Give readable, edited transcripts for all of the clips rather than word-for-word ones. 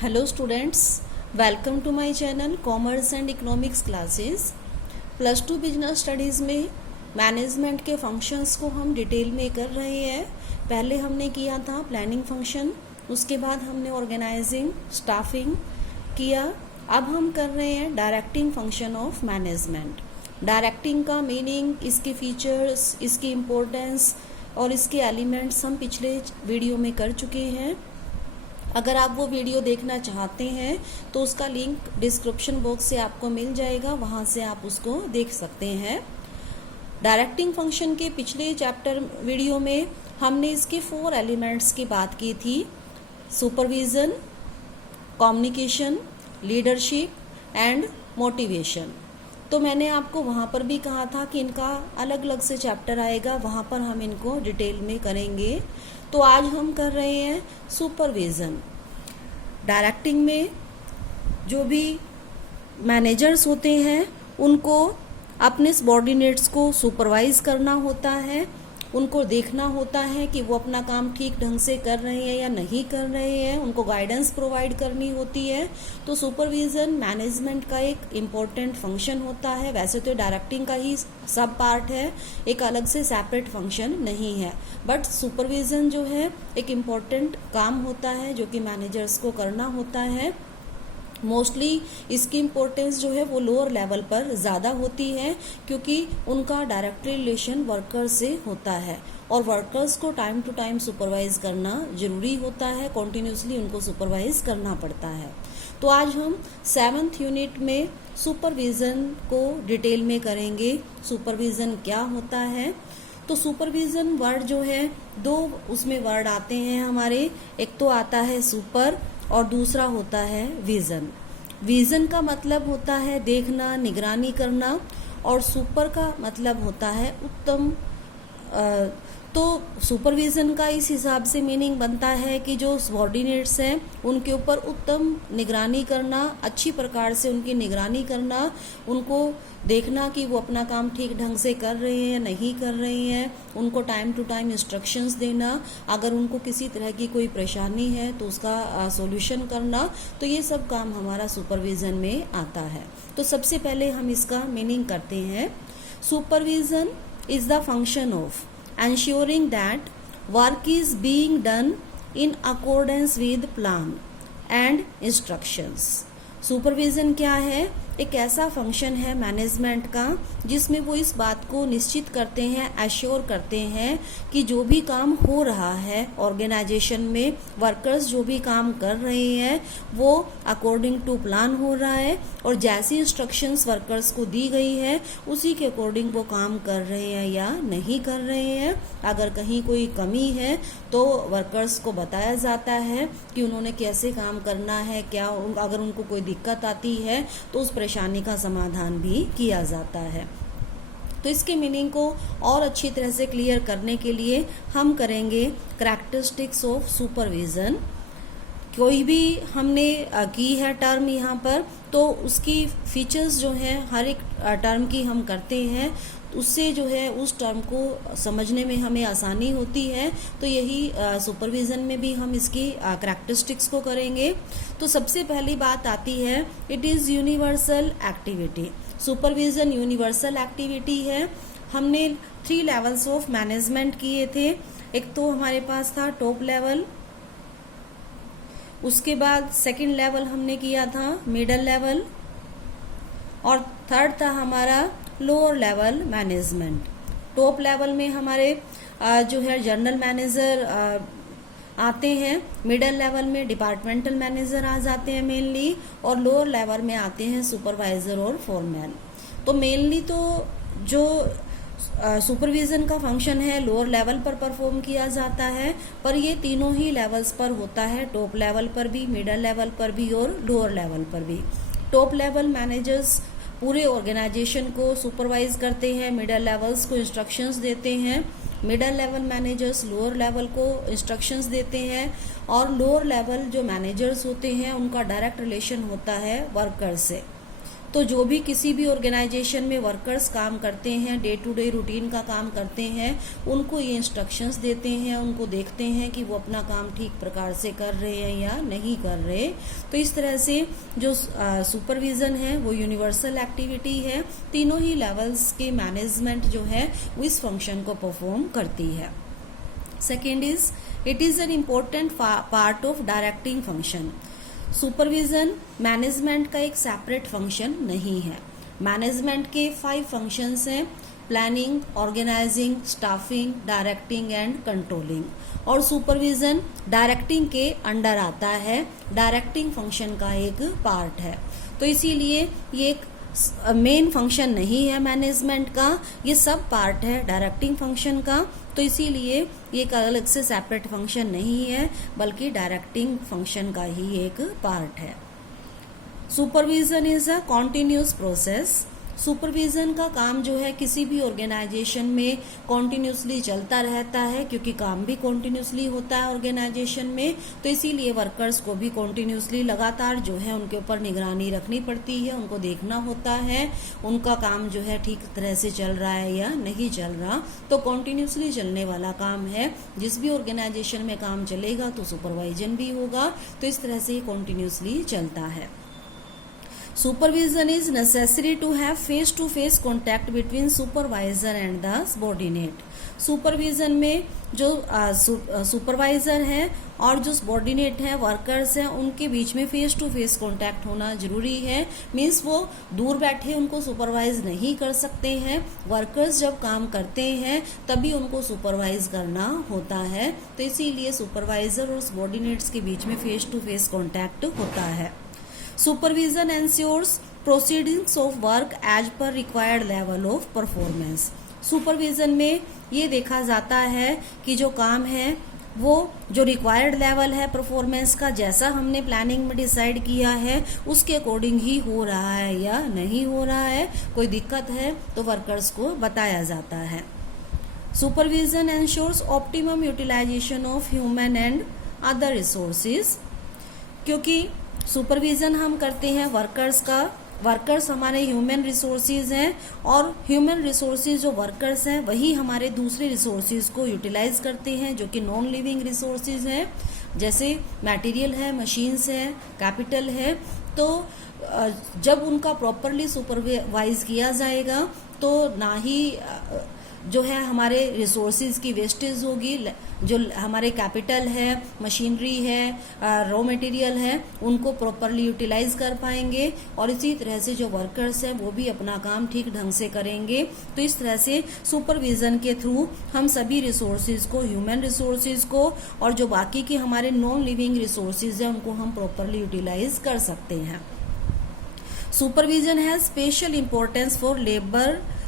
Hello students, welcome to my channel commerce and economics classes. Plus two business studies में management के functions को हम detail में कर रहे हैं। पहले हमने किया था प्लानिंग फंक्शन, उसके बाद हमने ऑर्गेनाइजिंग, स्टाफिंग किया। अब हम कर रहे हैं directing function of management. Directing का मीनिंग, इसके फीचर्स, इसकी इम्पोर्टेंस और इसके एलिमेंट्स हम पिछले वीडियो में कर चुके हैं। अगर आप वो वीडियो देखना चाहते हैं तो उसका लिंक डिस्क्रिप्शन बॉक्स से आपको मिल जाएगा, वहाँ से आप उसको देख सकते हैं। डायरेक्टिंग फंक्शन के पिछले चैप्टर वीडियो में हमने इसके 4 एलिमेंट्स की बात की थी: supervision, communication, leadership and motivation. तो मैंने आपको वहाँ पर भी कहा था कि इनका अलग अलग से चैप्टर आएगा, वहाँ पर हम इनको डिटेल में करेंगे। तो आज हम कर रहे हैं सुपरविज़न। डायरेक्टिंग में जो भी मैनेजर्स होते हैं उनको अपने सबॉर्डिनेट्स को सुपरवाइज करना होता है, उनको देखना होता है कि वो अपना काम ठीक ढंग से कर रहे हैं या नहीं कर रहे हैं, उनको गाइडेंस प्रोवाइड करनी होती है। तो सुपरविज़न मैनेजमेंट का एक इम्पॉर्टेंट फंक्शन होता है। वैसे तो डायरेक्टिंग का ही सब पार्ट है, एक अलग से सेपरेट फंक्शन नहीं है, बट सुपरविज़न जो है एक इम्पॉर्टेंट काम होता है जो कि मैनेजर्स को करना होता है। मोस्टली इसकी इम्पोर्टेंस जो है वो लोअर लेवल पर ज़्यादा होती है, क्योंकि उनका डायरेक्ट रिलेशन वर्कर्स से होता है और वर्कर्स को टाइम टू टाइम सुपरवाइज करना ज़रूरी होता है, कॉन्टिन्यूसली उनको सुपरवाइज करना पड़ता है। तो आज हम 7th यूनिट में सुपरविज़न को डिटेल में करेंगे। सुपरविज़न क्या होता है? तो सुपरविज़न वर्ड जो है, 2 उसमें वर्ड आते हैं हमारे। एक तो आता है सुपर और दूसरा होता है विज़न। विज़न का मतलब होता है देखना, निगरानी करना, और सुपर का मतलब होता है उत्तम। तो सुपरविज़न का इस हिसाब से मीनिंग बनता है कि जो सबॉर्डिनेट्स हैं उनके ऊपर उत्तम निगरानी करना, अच्छी प्रकार से उनकी निगरानी करना, उनको देखना कि वो अपना काम ठीक ढंग से कर रहे हैं नहीं कर रहे हैं, उनको टाइम टू टाइम इंस्ट्रक्शंस देना, अगर उनको किसी तरह की कोई परेशानी है तो उसका सॉल्यूशन करना। तो ये सब काम हमारा सुपरविज़न में आता है। तो सबसे पहले हम इसका मीनिंग करते हैं। Supervision is the function of ensuring that work is being done in accordance with plan and instructions। Supervision क्या है? एक ऐसा फंक्शन है मैनेजमेंट का जिसमें वो इस बात को निश्चित करते हैं, एश्योर करते हैं कि जो भी काम हो रहा है ऑर्गेनाइजेशन में, वर्कर्स जो भी काम कर रहे हैं वो अकॉर्डिंग टू प्लान हो रहा है, और जैसी इंस्ट्रक्शंस वर्कर्स को दी गई है उसी के अकॉर्डिंग वो काम कर रहे हैं या नहीं कर रहे हैं। अगर कहीं कोई कमी है तो वर्कर्स को बताया जाता है कि उन्होंने कैसे काम करना है, क्या अगर उनको कोई दिक्कत आती है तो उस परेशानी का समाधान भी किया जाता है। तो इसके मीनिंग को और अच्छी तरह से क्लियर करने के लिए हम करेंगे कैरेक्टरिस्टिक्स ऑफ सुपरविज़न। कोई भी हमने की है टर्म यहाँ पर, तो उसकी फीचर्स जो हैं हर एक टर्म की हम करते हैं, उससे जो है उस टर्म को समझने में हमें आसानी होती है। तो यही सुपरविज़न में भी हम इसकी कैरेक्टरिस्टिक्स को करेंगे। तो सबसे पहली बात आती है, it is universal activity. Supervision universal activity है। हमने 3 लेवल्स ऑफ मैनेजमेंट किए थे। एक तो हमारे पास था टॉप लेवल, उसके बाद सेकंड लेवल हमने किया था मिडल लेवल, और थर्ड था हमारा lower level management. Top level में हमारे जो है जनरल मैनेजर आते हैं, मिडल लेवल में डिपार्टमेंटल मैनेजर आ जाते हैं मेनली, और लोअर लेवल में आते हैं सुपरवाइजर और फोरमैन। तो मेनली तो जो सुपरविज़न का फंक्शन है लोअर लेवल पर परफॉर्म किया जाता है, पर ये तीनों ही लेवल्स पर होता है, टॉप लेवल पर भी, मिडल लेवल पर भी और लोअर लेवल पर भी। टॉप लेवल मैनेजर्स पूरे ऑर्गेनाइजेशन को सुपरवाइज करते हैं, मिडल लेवल्स को इंस्ट्रक्शंस देते हैं, middle level managers lower level को इंस्ट्रक्शंस देते हैं, और लोअर लेवल जो मैनेजर्स होते हैं उनका डायरेक्ट रिलेशन होता है वर्कर से। तो जो भी किसी भी ऑर्गेनाइजेशन में वर्कर्स काम करते हैं, डे टू डे रूटीन का काम करते हैं, उनको ये इंस्ट्रक्शंस देते हैं, उनको देखते हैं कि वो अपना काम ठीक प्रकार से कर रहे हैं या नहीं कर रहे। तो इस तरह से जो सुपरविज़न है वो यूनिवर्सल एक्टिविटी है, तीनों ही लेवल्स के मैनेजमेंट जो है वो इस फंक्शन को परफॉर्म करती है। Second is it is an important part of directing function. Supervision management का एक सेपरेट फंक्शन नहीं है। मैनेजमेंट के 5 फंक्शंस हैं: planning, organizing, staffing, directing and controlling. और सुपरविज़न डायरेक्टिंग के अंडर आता है, डायरेक्टिंग फंक्शन का एक पार्ट है। तो इसीलिए ये एक मेन फंक्शन नहीं है मैनेजमेंट का, ये सब पार्ट है डायरेक्टिंग फंक्शन का। तो इसीलिए ये एक अलग से सेपरेट फंक्शन नहीं है, बल्कि डायरेक्टिंग फंक्शन का ही एक पार्ट है। Supervision is a continuous process. Supervision का काम जो है किसी भी ऑर्गेनाइजेशन में कॉन्टिन्यूसली चलता रहता है, क्योंकि काम भी कॉन्टिन्यूसली होता है ऑर्गेनाइजेशन में। तो इसीलिए वर्कर्स को भी कॉन्टिन्यूसली लगातार जो है उनके ऊपर निगरानी रखनी पड़ती है, उनको देखना होता है उनका काम जो है ठीक तरह से चल रहा है या नहीं चल रहा। तो कॉन्टिन्यूसली चलने वाला काम है, जिस भी ऑर्गेनाइजेशन में काम चलेगा तो सुपरवाइजन भी होगा। तो इस तरह से कॉन्टिन्यूसली चलता है। Supervision is necessary to have face-to-face contact between supervisor and the subordinate. Supervision में जो सुपरवाइजर है और जो सबॉर्डिनेट है, वर्कर्स हैं, उनके बीच में फेस टू फेस कांटेक्ट होना जरूरी है। मीन्स वो दूर बैठे उनको सुपरवाइज नहीं कर सकते हैं। वर्कर्स जब काम करते हैं तभी उनको सुपरवाइज करना होता है। तो इसीलिए सुपरवाइजर और सबॉर्डिनेट्स के बीच में फेस टू फेस कांटेक्ट होता है। Supervision ensures proceedings of work as per required level of performance. Supervision में ये देखा जाता है कि जो काम है वो जो रिक्वायर्ड लेवल है परफॉर्मेंस का, जैसा हमने प्लानिंग में डिसाइड किया है उसके अकॉर्डिंग ही हो रहा है या नहीं हो रहा है। कोई दिक्कत है तो वर्कर्स को बताया जाता है। Supervision ensures optimum utilization of human and other resources. क्योंकि सुपरविजन हम करते हैं वर्कर्स का, वर्कर्स हमारे ह्यूमन रिसोर्सेज हैं और ह्यूमन रिसोर्सेज जो वर्कर्स हैं वही हमारे दूसरे रिसोर्सेज को यूटिलाइज करते हैं, जो कि नॉन लिविंग रिसोर्सेज हैं, जैसे मटेरियल है, मशीन्स है, कैपिटल है। तो जब उनका प्रॉपरली सुपरवाइज किया जाएगा तो ना ही जो है हमारे रिसोर्सेज की वेस्टेज होगी, जो हमारे कैपिटल है, मशीनरी है, रॉ मटेरियल है, उनको प्रॉपरली यूटिलाइज कर पाएंगे। और इसी तरह से जो वर्कर्स हैं वो भी अपना काम ठीक ढंग से करेंगे। तो इस तरह से सुपरविजन के थ्रू हम सभी रिसोर्सेज को, ह्यूमन रिसोर्सेज को और जो बाकी के हमारे नॉन लिविंग रिसोर्सेज हैं उनको हम प्रॉपरली यूटिलाइज कर सकते हैं। Supervision has special importance for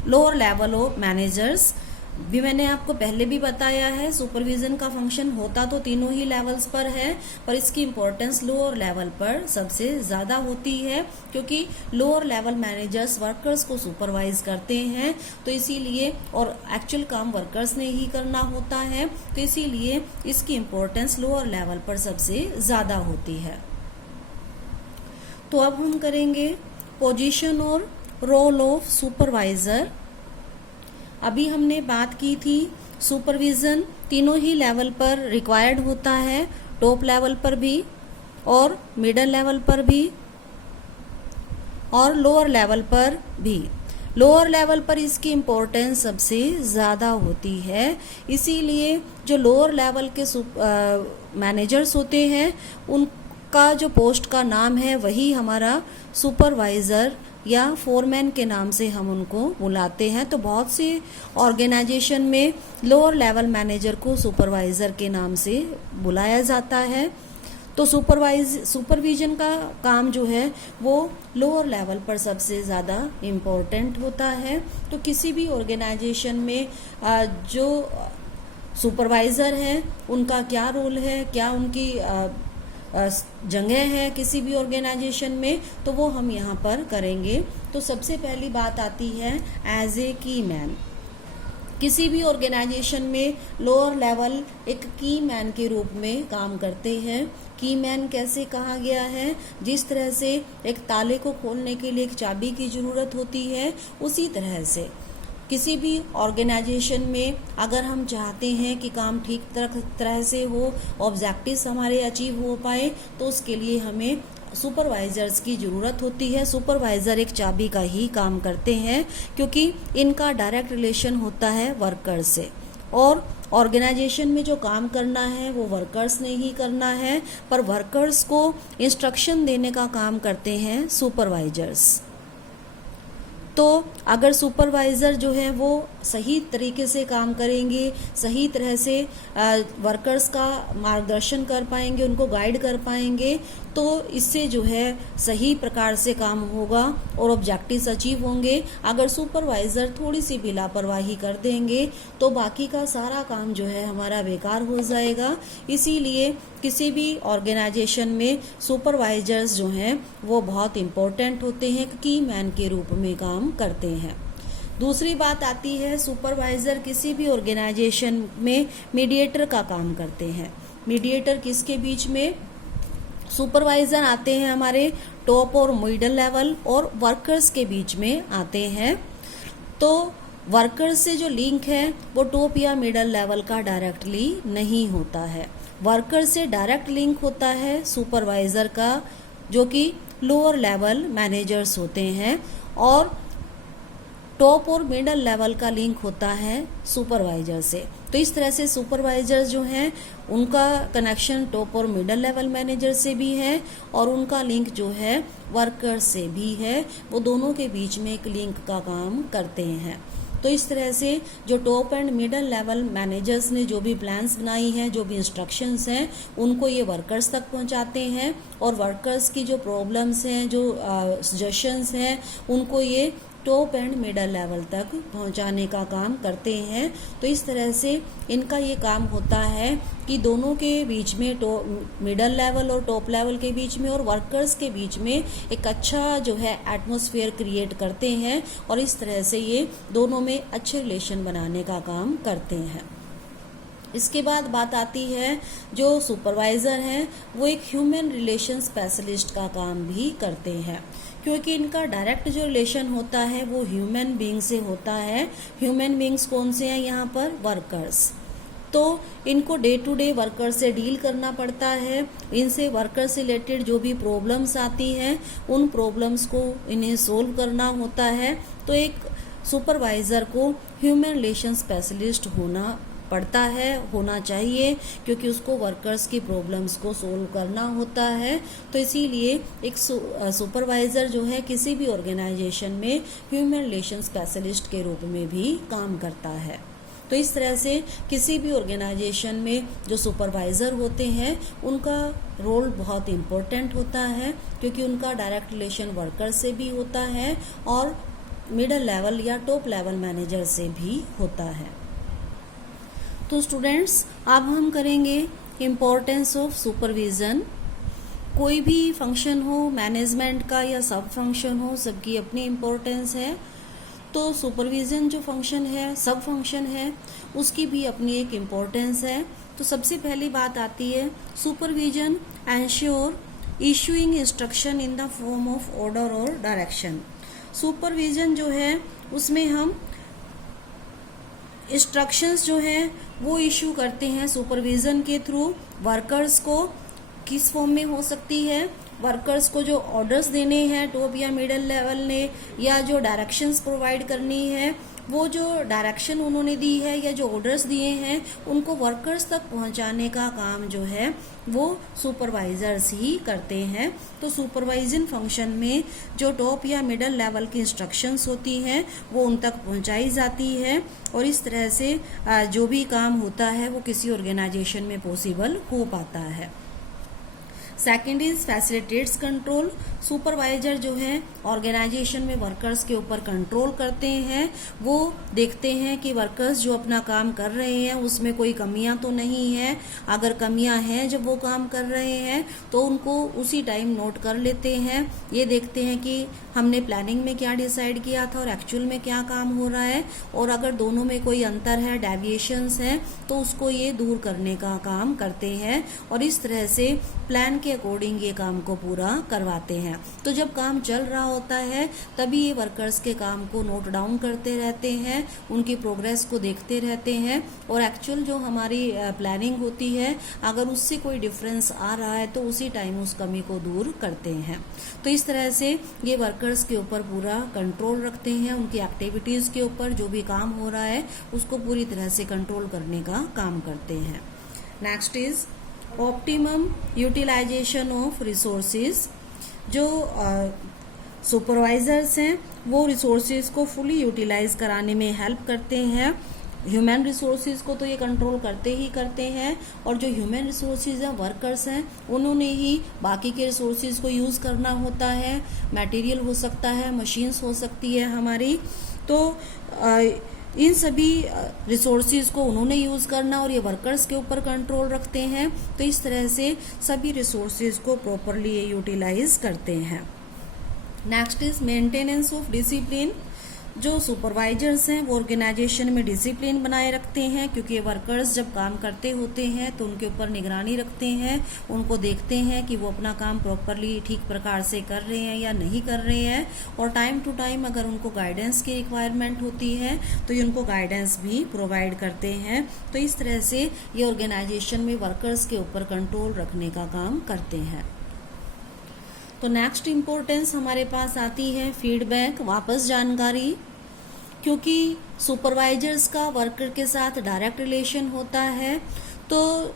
lower level of managers. भी मैंने आपको पहले भी बताया है, सुपरविजन का फंक्शन होता तो तीनों ही लेवल्स पर है, पर इसकी इम्पोर्टेंस लोअर लेवल पर सबसे ज़्यादा होती है, क्योंकि लोअर लेवल मैनेजर्स वर्कर्स को सुपरवाइज करते हैं। तो इसीलिए, और एक्चुअल काम वर्कर्स ने ही करना होता है, तो इसीलिए इसकी इम्पोर्टेंस लोअर लेवल पर सबसे ज़्यादा होती है। तो अब हम करेंगे पोजीशन और रोल ऑफ सुपरवाइजर। अभी हमने बात की थी सुपरविजन तीनों ही लेवल पर रिक्वायर्ड होता है, टॉप लेवल पर भी और मिडल लेवल पर भी और लोअर लेवल पर भी। लोअर लेवल पर इसकी इम्पोर्टेंस सबसे ज़्यादा होती है, इसीलिए जो लोअर लेवल के मैनेजर्स होते हैं उनका जो पोस्ट का नाम है वही हमारा सुपरवाइज़र या फोरमैन के नाम से हम उनको बुलाते हैं। तो बहुत सी ऑर्गेनाइजेशन में लोअर लेवल मैनेजर को सुपरवाइज़र के नाम से बुलाया जाता है। तो सुपरविजन का काम जो है वो लोअर लेवल पर सबसे ज़्यादा इम्पोर्टेंट होता है। तो किसी भी ऑर्गेनाइजेशन में जो सुपरवाइज़र हैं उनका क्या रोल है, क्या उनकी जगह है किसी भी ऑर्गेनाइजेशन में, तो वो हम यहाँ पर करेंगे। तो सबसे पहली बात आती है एज ए की मैन। किसी भी ऑर्गेनाइजेशन में लोअर लेवल एक की मैन के रूप में काम करते हैं। की मैन कैसे कहा गया है, जिस तरह से एक ताले को खोलने के लिए एक चाबी की ज़रूरत होती है, उसी तरह से किसी भी ऑर्गेनाइजेशन में अगर हम चाहते हैं कि काम ठीक तरह से हो, ऑब्जेक्टिव्स हमारे अचीव हो पाए, तो उसके लिए हमें सुपरवाइजर्स की ज़रूरत होती है। सुपरवाइज़र एक चाबी का ही काम करते हैं, क्योंकि इनका डायरेक्ट रिलेशन होता है वर्कर्स से, और ऑर्गेनाइजेशन में जो काम करना है वो वर्कर्स ने ही करना है, पर वर्कर्स को इंस्ट्रक्शन देने का काम करते हैं सुपरवाइजर्स। तो अगर सुपरवाइज़र जो है वो सही तरीके से काम करेंगे, सही तरह से वर्कर्स का मार्गदर्शन कर पाएंगे, उनको गाइड कर पाएंगे, तो इससे जो है सही प्रकार से काम होगा और ऑब्जेक्टिव्स अचीव होंगे। अगर सुपरवाइज़र थोड़ी सी भी लापरवाही कर देंगे तो बाकी का सारा काम जो है हमारा बेकार हो जाएगा। इसीलिए किसी भी ऑर्गेनाइजेशन में सुपरवाइजर्स जो हैं वो बहुत इम्पोर्टेंट होते हैं, की मैन के रूप में काम करते हैं। दूसरी बात आती है, सुपरवाइज़र किसी भी ऑर्गेनाइजेशन में मीडिएटर का काम करते हैं। मीडिएटर किसके बीच में? सुपरवाइज़र आते हैं हमारे टॉप और मिडल लेवल और वर्कर्स के बीच में आते हैं। तो वर्कर्स से जो लिंक है वो टॉप या मिडल लेवल का डायरेक्टली नहीं होता है। वर्कर से डायरेक्ट लिंक होता है सुपरवाइज़र का, जो कि लोअर लेवल मैनेजर्स होते हैं, और टॉप और मिडल लेवल का लिंक होता है सुपरवाइजर से। तो इस तरह से सुपरवाइजर जो हैं उनका कनेक्शन टॉप और मिडल लेवल मैनेजर से भी है, और उनका लिंक जो है वर्कर से भी है। वो दोनों के बीच में एक लिंक का काम करते हैं। तो इस तरह से जो top and middle level managers ने जो भी प्लान्स बनाई हैं, जो भी इंस्ट्रक्शंस हैं, उनको ये वर्कर्स तक पहुंचाते हैं, और वर्कर्स की जो प्रॉब्लम्स हैं, जो सजेशंस हैं, उनको ये टॉप एंड मिडल लेवल तक पहुंचाने का काम करते हैं। तो इस तरह से इनका ये काम होता है कि दोनों के बीच में, मिडल लेवल और टॉप लेवल के बीच में और वर्कर्स के बीच में एक अच्छा जो है एटमॉस्फेयर क्रिएट करते हैं, और इस तरह से ये दोनों में अच्छे रिलेशन बनाने का काम करते हैं। इसके बाद बात आती है, जो सुपरवाइज़र हैं वो एक ह्यूमन रिलेशन स्पेशलिस्ट का काम भी करते हैं, क्योंकि इनका डायरेक्ट जो रिलेशन होता है वो ह्यूमन बीइंग से होता है। ह्यूमन बीइंग्स कौन से हैं यहाँ पर? वर्कर्स। तो इनको डे टू डे वर्कर से डील करना पड़ता है। इनसे वर्कर से रिलेटेड जो भी प्रॉब्लम्स आती हैं उन प्रॉब्लम्स को इन्हें सोल्व करना होता है। तो एक सुपरवाइज़र को ह्यूमन रिलेशन स्पेशलिस्ट होना चाहिए, क्योंकि उसको वर्कर्स की प्रॉब्लम्स को सोल्व करना होता है। तो इसीलिए एक सुपरवाइज़र जो है किसी भी ऑर्गेनाइजेशन में ह्यूमन रिलेशन स्पेशलिस्ट के रूप में भी काम करता है। तो इस तरह से किसी भी ऑर्गेनाइजेशन में जो सुपरवाइज़र होते हैं उनका रोल बहुत इम्पोर्टेंट होता है, क्योंकि उनका डायरेक्ट रिलेशन वर्कर से भी होता है और मिडल लेवल या टॉप लेवल मैनेजर से भी होता है। तो स्टूडेंट्स, अब हम करेंगे इम्पोर्टेंस ऑफ सुपरविज़न। कोई भी फंक्शन हो, मैनेजमेंट का या सब फंक्शन हो, सबकी अपनी इम्पोर्टेंस है। तो सुपरविज़न जो फंक्शन है, सब फंक्शन है, उसकी भी अपनी एक इम्पोर्टेंस है। तो सबसे पहली बात आती है, supervision ensure issuing instruction in the form of order और डायरेक्शन। सुपरविज़न जो है उसमें हम इंस्ट्रक्शंस जो हैं वो इशू करते हैं सुपरविज़न के थ्रू। वर्कर्स को किस फॉर्म में हो सकती है? वर्कर्स को जो ऑर्डर्स देने हैं टॉप या मिडिल लेवल ने, या जो डायरेक्शंस प्रोवाइड करनी है, वो जो डायरेक्शन उन्होंने दी है या जो ऑर्डर्स दिए हैं उनको वर्कर्स तक पहुंचाने का काम जो है वो सुपरवाइजर्स ही करते हैं। तो सुपरवाइजन फंक्शन में जो टॉप या मिडिल लेवल की इंस्ट्रक्शंस होती हैं वो उन तक पहुंचाई जाती है, और इस तरह से जो भी काम होता है वो किसी ऑर्गेनाइजेशन में पॉसिबल हो पाता है। Second is facilitates control. Supervisor जो है ऑर्गेनाइजेशन में वर्कर्स के ऊपर कंट्रोल करते हैं, वो देखते हैं कि वर्कर्स जो अपना काम कर रहे हैं उसमें कोई कमियां तो नहीं है। अगर कमियां हैं जब वो काम कर रहे हैं तो उनको उसी टाइम नोट कर लेते हैं। ये देखते हैं कि हमने प्लानिंग में क्या डिसाइड किया था और एक्चुअल में क्या काम हो रहा है, और अगर दोनों में कोई अंतर है, डेविएशंस हैं, तो उसको ये दूर करने का काम करते हैं और इस तरह से प्लान के अकॉर्डिंग ये काम को पूरा करवाते हैं। तो जब काम चल रहा होता है तभी ये वर्कर्स के काम को नोट डाउन करते रहते हैं, उनकी प्रोग्रेस को देखते रहते हैं, और एक्चुअल जो हमारी प्लानिंग होती है अगर उससे कोई डिफरेंस आ रहा है तो उसी टाइम उस कमी को दूर करते हैं। तो इस तरह से ये वर्कर्स के ऊपर पूरा कंट्रोल रखते हैं, उनकी एक्टिविटीज़ के ऊपर जो भी काम हो रहा है उसको पूरी तरह से कंट्रोल करने का काम करते हैं। Next is optimum utilization of resources. जो सुपरवाइजर्स हैं वो रिसोर्सेज को फुली यूटिलाइज कराने में हेल्प करते हैं। ह्यूमन रिसोर्सेज को तो ये कंट्रोल करते ही करते हैं, और जो ह्यूमन रिसोर्सेज हैं, वर्कर्स हैं, उन्होंने ही बाकी के रिसोर्सेज को यूज़ करना होता है। मटेरियल हो सकता है, मशीन्स हो सकती है हमारी, तो इन सभी रिसोर्सेज को उन्होंने यूज़ करना और ये वर्कर्स के ऊपर कंट्रोल रखते हैं। तो इस तरह से सभी रिसोर्सेज को प्रॉपरली ये यूटिलाइज करते हैं। Next is maintenance of discipline. जो सुपरवाइजर्स हैं वो ऑर्गेनाइजेशन में डिसिप्लिन बनाए रखते हैं, क्योंकि वर्कर्स जब काम करते होते हैं तो उनके ऊपर निगरानी रखते हैं, उनको देखते हैं कि वो अपना काम प्रॉपरली ठीक प्रकार से कर रहे हैं या नहीं कर रहे हैं, और टाइम टू टाइम अगर उनको गाइडेंस की रिक्वायरमेंट होती है तो ये उनको गाइडेंस भी प्रोवाइड करते हैं। तो इस तरह से ये ऑर्गेनाइजेशन में वर्कर्स के ऊपर कंट्रोल रखने का काम करते हैं। तो नेक्स्ट इम्पोर्टेंस हमारे पास आती है फीडबैक, वापस जानकारी। क्योंकि सुपरवाइजर्स का वर्कर के साथ डायरेक्ट रिलेशन होता है, तो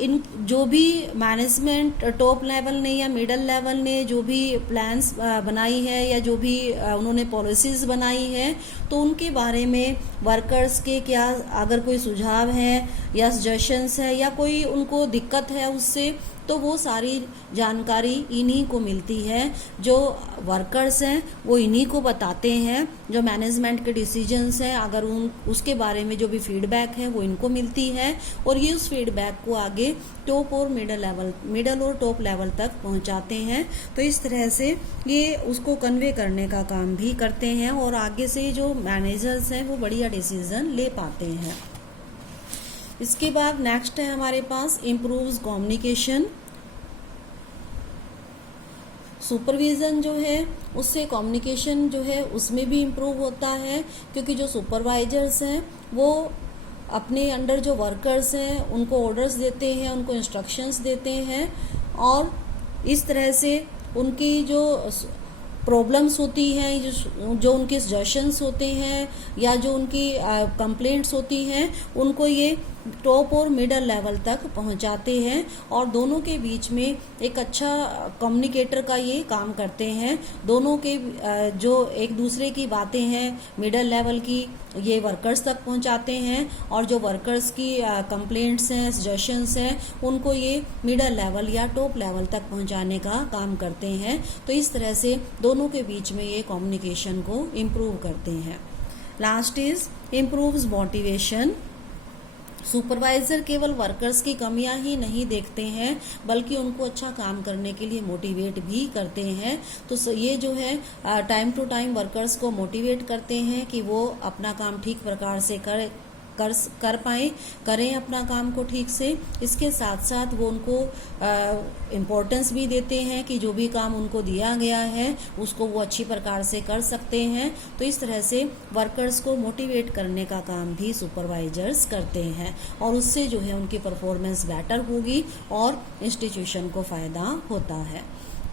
इन जो भी मैनेजमेंट टॉप लेवल ने या मिडल लेवल ने जो भी प्लान्स बनाई है या जो भी उन्होंने पॉलिसीज़ बनाई है, तो उनके बारे में वर्कर्स के क्या अगर कोई सुझाव है या सजेशंस है या कोई उनको दिक्कत है उससे, तो वो सारी जानकारी इन्हीं को मिलती है। जो वर्कर्स हैं वो इन्हीं को बताते हैं। जो मैनेजमेंट के डिसीजंस हैं अगर उसके बारे में जो भी फीडबैक है वो इनको मिलती है, और ये उस फीडबैक को आगे टॉप और मिडल और टॉप लेवल तक पहुंचाते हैं। तो इस तरह से ये उसको कन्वे करने का काम भी करते हैं, और आगे से जो मैनेजर्स हैं वो बढ़िया डिसीजन ले पाते हैं। इसके बाद नेक्स्ट है हमारे पास इम्प्रूव्स कम्युनिकेशन। सुपरविज़न जो है उससे कम्युनिकेशन जो है उसमें भी इम्प्रूव होता है, क्योंकि जो सुपरवाइजर्स हैं वो अपने अंडर जो वर्कर्स हैं उनको ऑर्डर्स देते हैं, उनको इंस्ट्रक्शंस देते हैं, और इस तरह से उनकी जो प्रॉब्लम्स होती हैं, जो उनके सजेशंस होते हैं या जो उनकी कंप्लेंट्स होती हैं, उनको ये टॉप और मिडल लेवल तक पहुंचाते हैं, और दोनों के बीच में एक अच्छा कम्युनिकेटर का ये काम करते हैं। दोनों के जो एक दूसरे की बातें हैं मिडल लेवल की ये वर्कर्स तक पहुंचाते हैं, और जो वर्कर्स की कंप्लेंट्स हैं, सजेशंस हैं, उनको ये मिडल लेवल या टॉप लेवल तक पहुंचाने का काम करते हैं। तो इस तरह से दोनों के बीच में ये कम्युनिकेशन को इम्प्रूव करते हैं। Last is improves motivation. Supervisor केवल वर्कर्स की कमियां ही नहीं देखते हैं, बल्कि उनको अच्छा काम करने के लिए मोटिवेट भी करते हैं। तो ये जो है टाइम टू टाइम वर्कर्स को मोटिवेट करते हैं कि वो अपना काम ठीक प्रकार से कर पाएँ, करें अपना काम को ठीक से। इसके साथ साथ वो उनको इम्पोर्टेंस भी देते हैं कि जो भी काम उनको दिया गया है उसको वो अच्छी प्रकार से कर सकते हैं। तो इस तरह से वर्कर्स को मोटिवेट करने का काम भी सुपरवाइजर्स करते हैं, और उससे जो है उनकी परफॉर्मेंस बेटर होगी और इंस्टीट्यूशन को फ़ायदा होता है।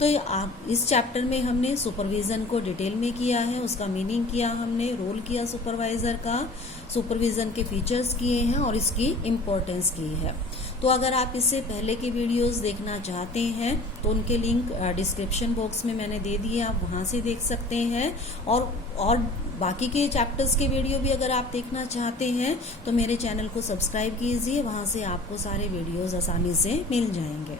तो इस चैप्टर में हमने सुपरविज़न को डिटेल में किया है, उसका मीनिंग किया हमने, रोल किया सुपरवाइज़र का, सुपरविज़न के फीचर्स किए हैं और इसकी इम्पोर्टेंस की है। तो अगर आप इससे पहले की वीडियोस देखना चाहते हैं तो उनके लिंक डिस्क्रिप्शन बॉक्स में मैंने दे दिए, आप वहां से देख सकते हैं। और बाकी के चैप्टर्स के वीडियो भी अगर आप देखना चाहते हैं तो मेरे चैनल को सब्सक्राइब कीजिए, वहां से आपको सारे वीडियोस आसानी से मिल जाएंगे।